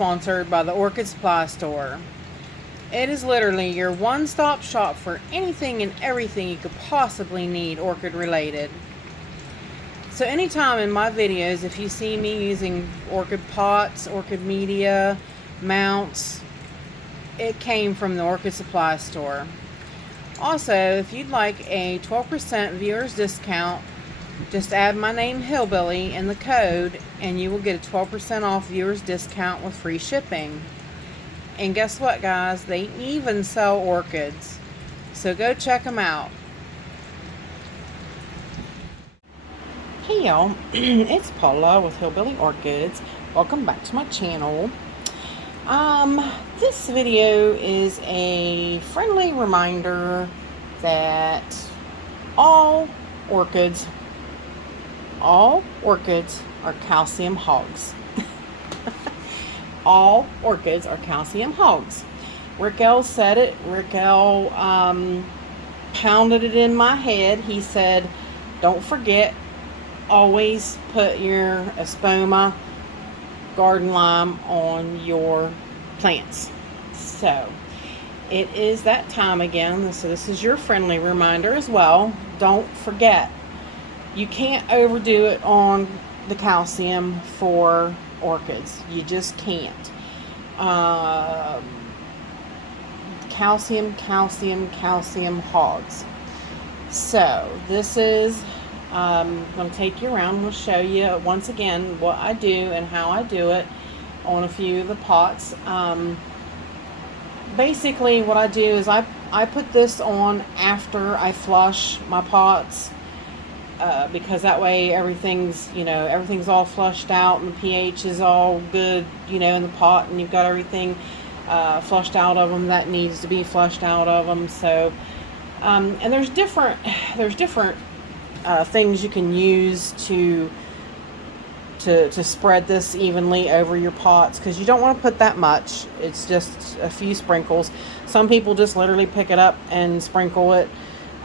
sponsored by the Orchid Supply Store. It is literally your one-stop shop for anything and everything you could possibly need orchid related. So anytime in my videos, if you see me using orchid pots, orchid media, mounts, it came from the Orchid Supply Store. Also, if you'd like a 12% viewers discount, just add my name Hillbilly in the code and you will get a 12% off viewers discount with free shipping. And guess what, guys? They even sell orchids. So go check them out. Hey y'all, it's Paula with Hillbilly Orchids. Welcome back to my channel. This video is a friendly reminder that all orchids are calcium hogs. All orchids are calcium hogs. Rick L said it. Rick L pounded it in my head. He said, don't forget, always put your espoma garden lime on your plants. So it is that time again. So this is your friendly reminder as well. Don't forget, you can't overdo it on the calcium for orchids. You just can't. Calcium hogs. So this is I'm going to take you around. We'll show you once again what I do and how I do it on a few of the pots. Basically what I do is I put this on after I flush my pots, because that way everything's all flushed out and the pH is all good, in the pot, and you've got everything flushed out of them that needs to be flushed out of them. So and there's different things you can use to spread this evenly over your pots, because you don't want to put that much. It's just a few sprinkles. Some people just literally pick it up and sprinkle it.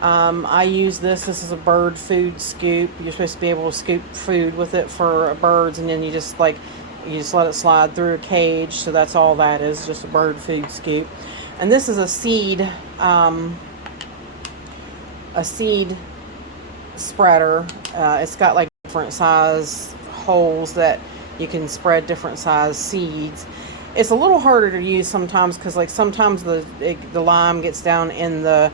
I use this is a bird food scoop. You're supposed to be able to scoop food with it for birds, and then you just let it slide through a cage. So that's all that is, just a bird food scoop. And this is a seed spreader. It's got like different size holes that you can spread different size seeds. It's a little harder to use sometimes, because sometimes the lime gets down in the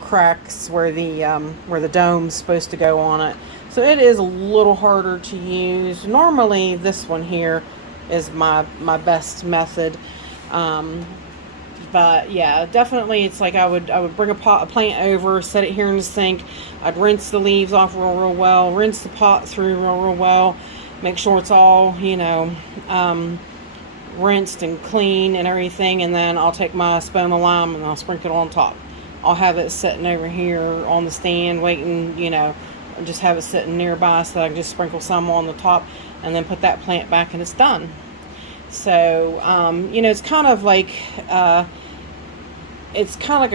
cracks where the dome's supposed to go on it. So it is a little harder to use. Normally this one here is my best method. But yeah, definitely it's like I would bring a plant over, set it here in the sink. I'd rinse the leaves off real well, rinse the pot through real well, make sure it's all, rinsed and clean and everything, and then I'll take my espoma lime and I'll sprinkle it on top. I'll have it sitting over here on the stand waiting, just have it sitting nearby so that I can just sprinkle some on the top and then put that plant back and it's done. So, it's kind of like a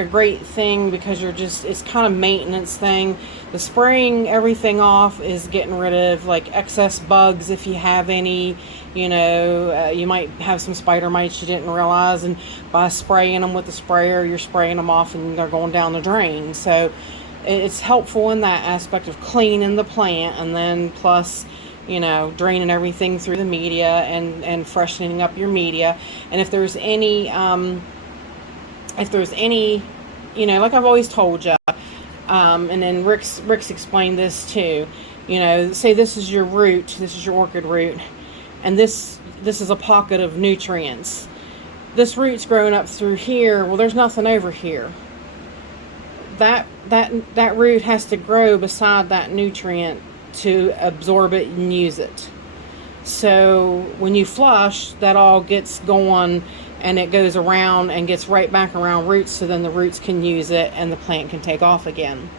great thing, because it's kind of maintenance thing. The spraying everything off is getting rid of excess bugs if you have any. You might have some spider mites you didn't realize, and by spraying them with the sprayer, you're spraying them off and they're going down the drain. So it's helpful in that aspect of cleaning the plant, and then plus draining everything through the media and freshening up your media. And if there's any like I've always told you, and then Rick's explained this too, say this is your root, this is your orchid root, and this is a pocket of nutrients. This root's growing up through here. Well, there's nothing over here. That root has to grow beside that nutrient to absorb it and use it. So when you flush, that all gets going and it goes around and gets right back around roots, so then the roots can use it and the plant can take off again.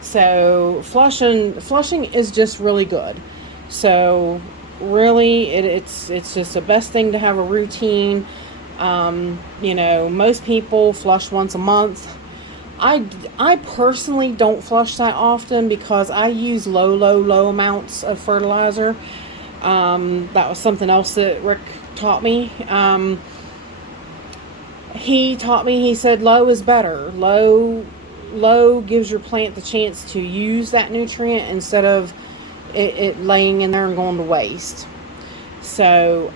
So flushing is just really good. So really it's just the best thing to have a routine. Most people flush once a month. I personally don't flush that often because I use low amounts of fertilizer. That was something else that Rick taught me. He taught me, he said low is better. Low gives your plant the chance to use that nutrient instead of it laying in there and going to waste. So,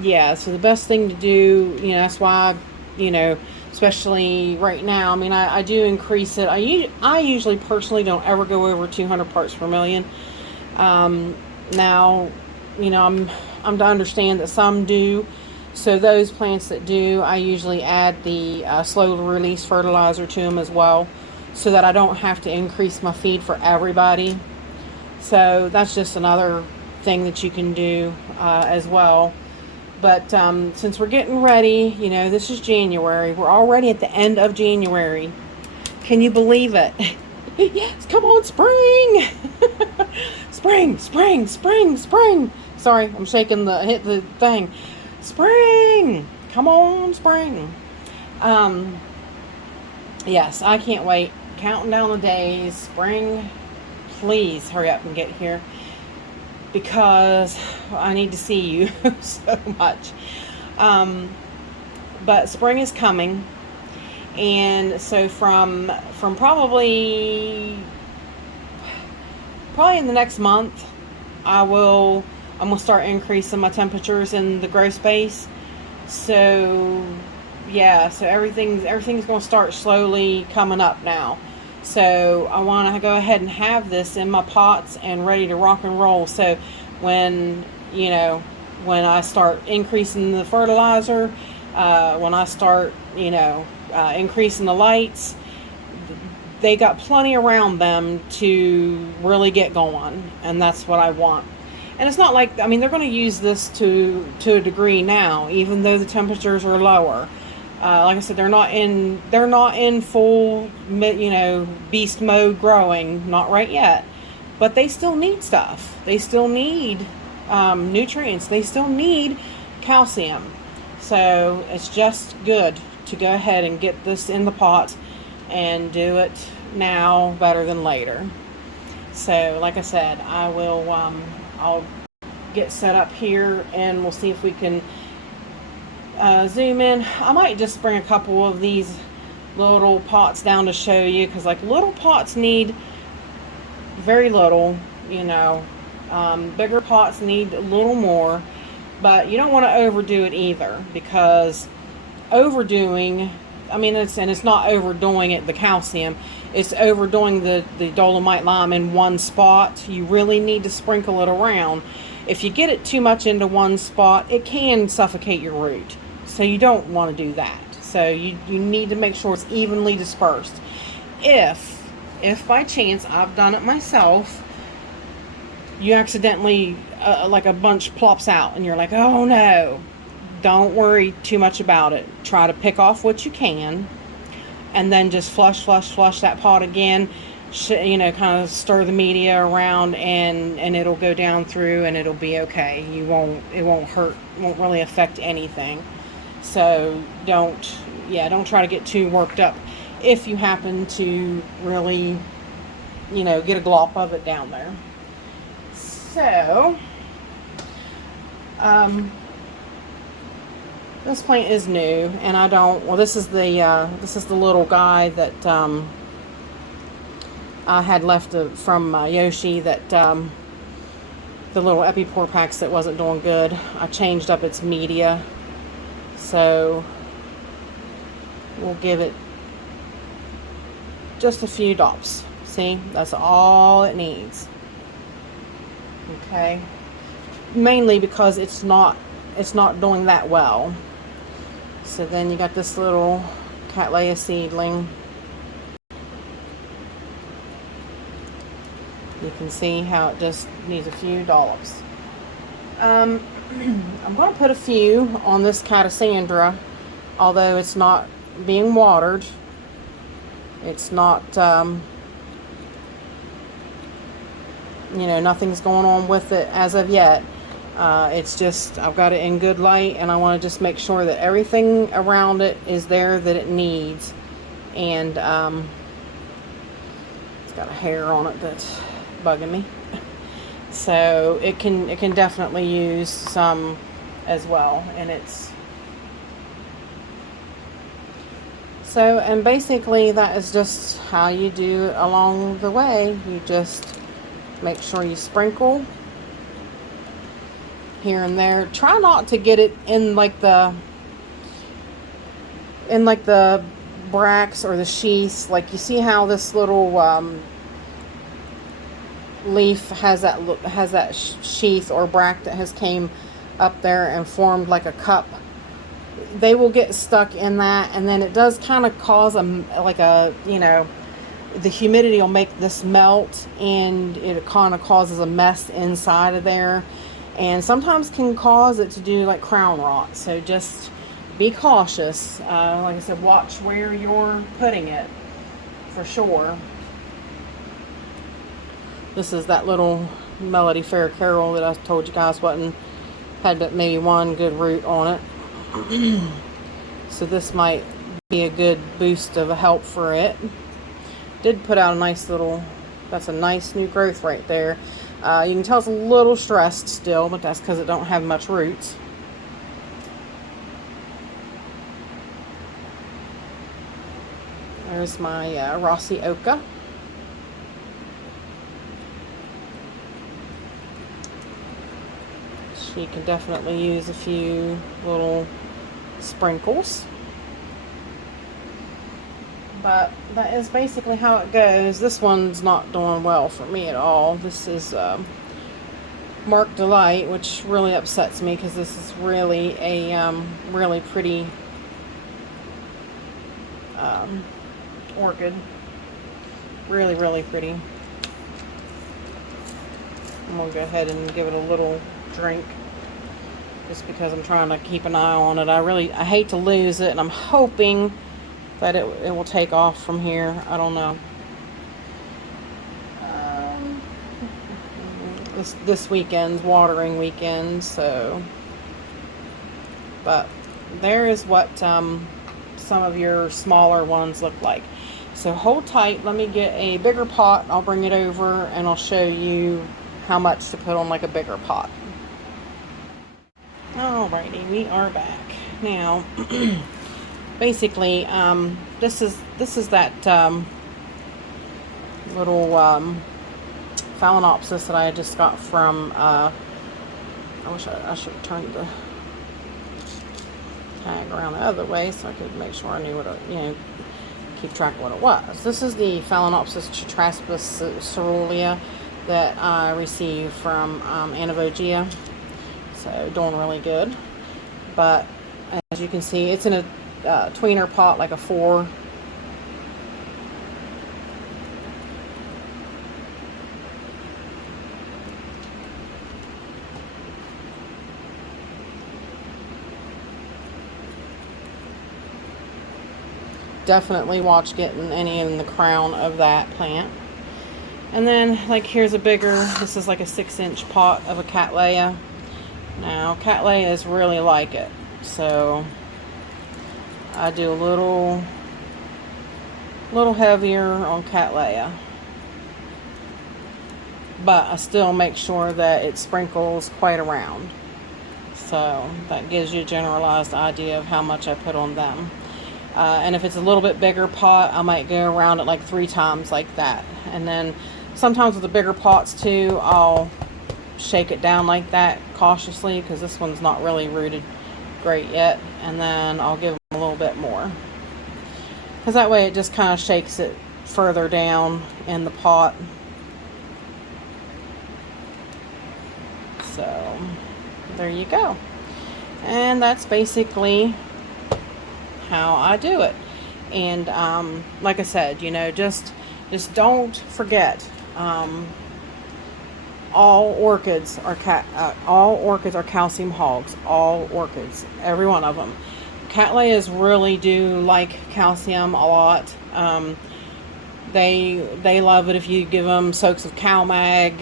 yeah, so the best thing to do, that's why, especially right now, I mean, I do increase it. I usually personally don't ever go over 200 parts per million. Now, I'm to understand that some do. So those plants that do, I usually add the slow release fertilizer to them as well, so that I don't have to increase my feed for everybody. So that's just another thing that you can do as well. But since we're getting ready, this is January. We're already at the end of January. Can you believe it? Yes, come on, spring! Spring, spring, spring, spring. Sorry, I'm shaking hit the thing. Spring! Come on, spring. Yes, I can't wait. Counting down the days. Spring, please hurry up and get here, because I need to see you so much. But spring is coming, and so from probably in the next month, I'm gonna start increasing my temperatures in the grow space. So yeah, so everything's gonna start slowly coming up now. So I want to go ahead and have this in my pots and ready to rock and roll. So when I start increasing the fertilizer, when I start increasing the lights, they got plenty around them to really get going, and that's what I want. And it's not like, they're going to use this to a degree now, even though the temperatures are lower. Like I said, they're not in full, beast mode growing, not right yet. But they still need stuff. They still need nutrients. They still need calcium. So it's just good to go ahead and get this in the pot and do it now better than later. So like I said, I'll get set up here, and we'll see if we can zoom in. I might just bring a couple of these little pots down to show you, because like little pots need very little, bigger pots need a little more, but you don't want to overdo it either, because overdoing, it's not overdoing it, the calcium, it's overdoing the dolomite lime in one spot. You really need to sprinkle it around. If you get it too much into one spot, it can suffocate your root. So you don't want to do that. So you need to make sure it's evenly dispersed. If by chance, I've done it myself, you accidentally, like a bunch plops out and you're like, oh no, don't worry too much about it. Try to pick off what you can, and then just flush that pot again. Kind of stir the media around, and it'll go down through, and it'll be okay. It won't hurt, won't really affect anything. So don't try to get too worked up if you happen to really, get a glop of it down there. So, this plant is new, and this is the little guy that, I had left from Yoshi, that the little Epipore packs that wasn't doing good. I changed up its media, so we'll give it just a few drops. See, that's all it needs. Okay, mainly because it's not doing that well. So then you got this little Cattleya seedling. You can see how it just needs a few dollops. I'm going to put a few on this Catasandra, although it's not being watered. It's not, nothing's going on with it as of yet. It's just, I've got it in good light, and I want to just make sure that everything around it is there that it needs. And it's got a hair on it that's bugging me. So it can definitely use some as well. And it's so, and basically that is just how you do it along the way. You just make sure you sprinkle here and there. Try not to get it in like the bracts or the sheaths. Like, you see how this little leaf has that sheath or bract that has came up there and formed like a cup. They will get stuck in that, and then it does kind of cause the humidity will make this melt, and it kind of causes a mess inside of there, and sometimes can cause it to do like crown rot. So just be cautious. Like I said, watch where you're putting it for sure. This is that little Melody Fair Carol that I told you guys had but maybe one good root on it. So this might be a good boost of a help for it. Did put out a nice little, that's a nice new growth right there. You can tell it's a little stressed still, but that's because it don't have much roots. There's my Rossi Oka. She can definitely use a few little sprinkles. But that is basically how it goes. This one's not doing well for me at all. This is Mark Delight, which really upsets me because this is really a really pretty orchid. Really, really pretty. I'm going to go ahead and give it a little drink, just because I'm trying to keep an eye on it. I hate to lose it, and I'm hoping that it will take off from here. I don't know. This weekend's watering weekend, so. But there is what some of your smaller ones look like. So hold tight. Let me get a bigger pot. I'll bring it over and I'll show you how much to put on like a bigger pot. Alrighty, we are back now. Basically, this is that little Phalaenopsis that I just got from. I wish I should have turned the tag around the other way so I could make sure I knew what keep track of what it was. This is the Phalaenopsis Tetraspis cerulean that I received from Anavogia. So doing really good. But as you can see, it's in a tweener pot, like a 4. Definitely watch getting any in the crown of that plant. And then, like, here's a bigger, this is like a 6-inch pot of a Cattleya. Now, Cattleyas really like it, so I do a little heavier on Cattleya, but I still make sure that it sprinkles quite around. So that gives you a generalized idea of how much I put on them. And if it's a little bit bigger pot, I might go around it like 3 times like that. And then sometimes with the bigger pots too, I'll shake it down like that cautiously, because this one's not really rooted great yet. And then I'll give them a little bit more, because that way it just kind of shakes it further down in the pot. So there you go. And that's basically how I do it. And like I said, just don't forget, all orchids are calcium hogs. All orchids, every one of them. Cattleyas really do like calcium a lot. They love it if you give them soaks of CalMag.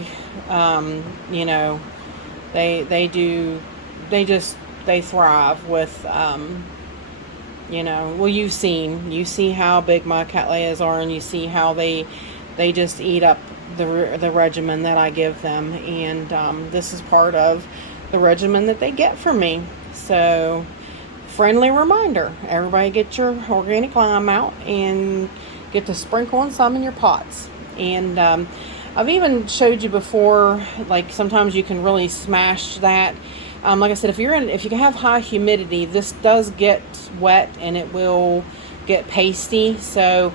They thrive with well, you see how big my Cattleyas are, and you see how they just eat up the regimen that I give them. And this is part of the regimen that they get from me. So, friendly reminder, everybody get your organic lime out and get to sprinkling some in your pots. And I've even showed you before, like sometimes you can really smash that. Like I said, if you have high humidity, this does get wet and it will get pasty. So,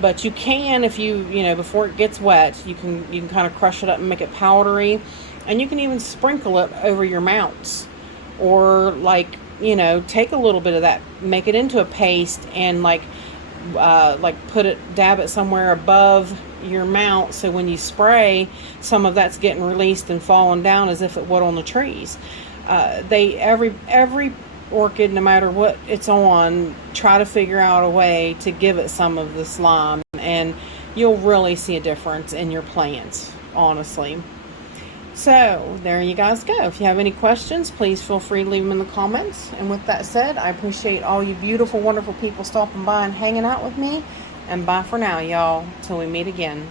but you can, if you before it gets wet, you can kind of crush it up and make it powdery, and you can even sprinkle it over your mounts, or like take a little bit of that, make it into a paste, and like dab it somewhere above your mount, so when you spray, some of that's getting released and falling down as if it would on the trees. Every orchid, no matter what it's on, try to figure out a way to give it some of the slime, and you'll really see a difference in your plants, honestly. So there you guys go. If you have any questions, please feel free to leave them in the comments. And with that said, I appreciate all you beautiful, wonderful people stopping by and hanging out with me. And bye for now, y'all, till we meet again.